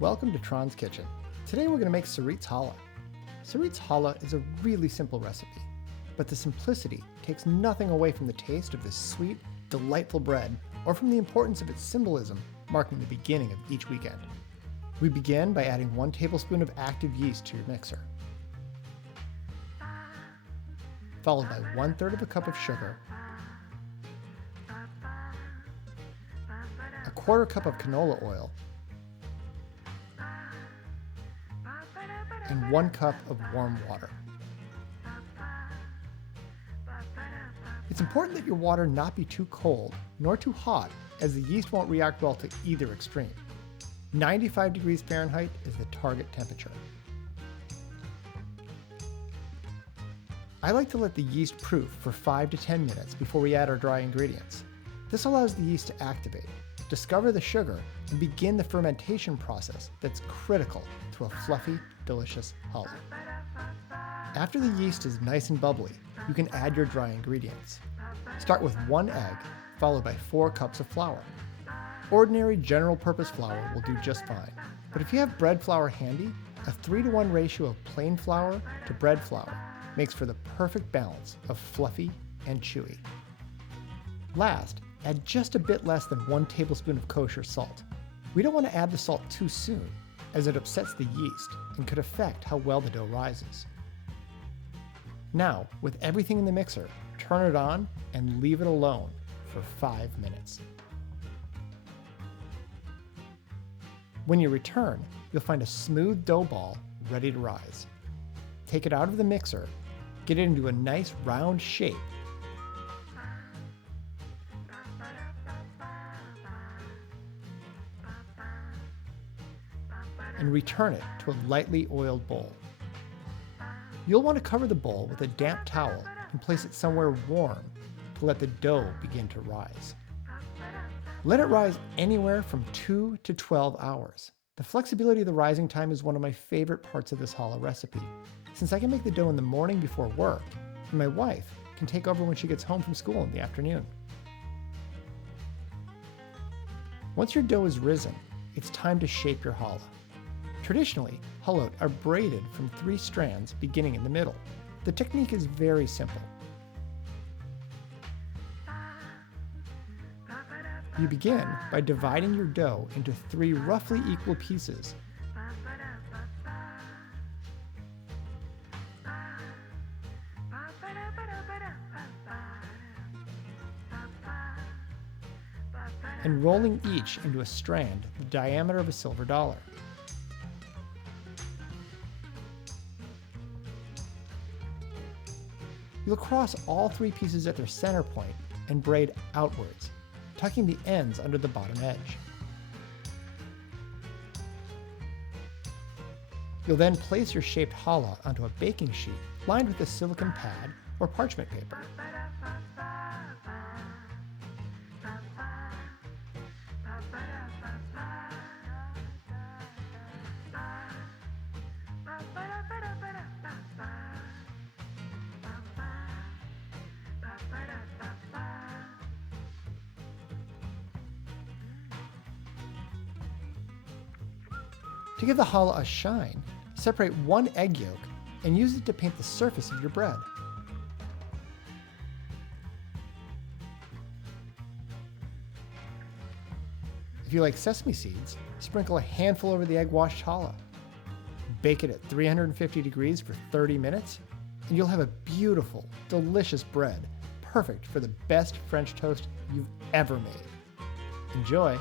Welcome to Tron's Kitchen. Today we're going to make Sarit Challah. Sarit Challah is a really simple recipe, but the simplicity takes nothing away from the taste of this sweet, delightful bread or from the importance of its symbolism marking the beginning of each weekend. We begin by adding 1 tablespoon of active yeast to your mixer, followed by 1/3 cup of sugar, 1/4 cup of canola oil, and 1 cup of warm water. It's important that your water not be too cold nor too hot, as the yeast won't react well to either extreme. 95 degrees Fahrenheit is the target temperature. I like to let the yeast proof for 5 to 10 minutes before we add our dry ingredients. This allows the yeast to activate, discover the sugar, and begin the fermentation process that's critical to a fluffy, delicious challah. After the yeast is nice and bubbly, you can add your dry ingredients. Start with 1 egg, followed by 4 cups of flour. Ordinary general-purpose flour will do just fine, but if you have bread flour handy, a 3-to-1 ratio of plain flour to bread flour makes for the perfect balance of fluffy and chewy. Last, add just a bit less than 1 tablespoon of kosher salt. We don't want to add the salt too soon, as it upsets the yeast and could affect how well the dough rises. Now, with everything in the mixer, turn it on and leave it alone for 5 minutes. When you return, you'll find a smooth dough ball ready to rise. Take it out of the mixer, get it into a nice round shape, and return it to a lightly oiled bowl. You'll want to cover the bowl with a damp towel and place it somewhere warm to let the dough begin to rise. Let it rise anywhere from 2 to 12 hours. The flexibility of the rising time is one of my favorite parts of this challah recipe, since I can make the dough in the morning before work, and my wife can take over when she gets home from school in the afternoon. Once your dough is risen, it's time to shape your challah. Traditionally, challah are braided from 3 strands beginning in the middle. The technique is very simple. You begin by dividing your dough into 3 roughly equal pieces. And rolling each into a strand the diameter of a silver dollar. You'll cross all 3 pieces at their center point and braid outwards, tucking the ends under the bottom edge. You'll then place your shaped challah onto a baking sheet lined with a silicone pad or parchment paper. To give the challah a shine, separate 1 egg yolk and use it to paint the surface of your bread. If you like sesame seeds, sprinkle a handful over the egg-washed challah. Bake it at 350 degrees for 30 minutes, and you'll have a beautiful, delicious bread, perfect for the best French toast you've ever made. Enjoy!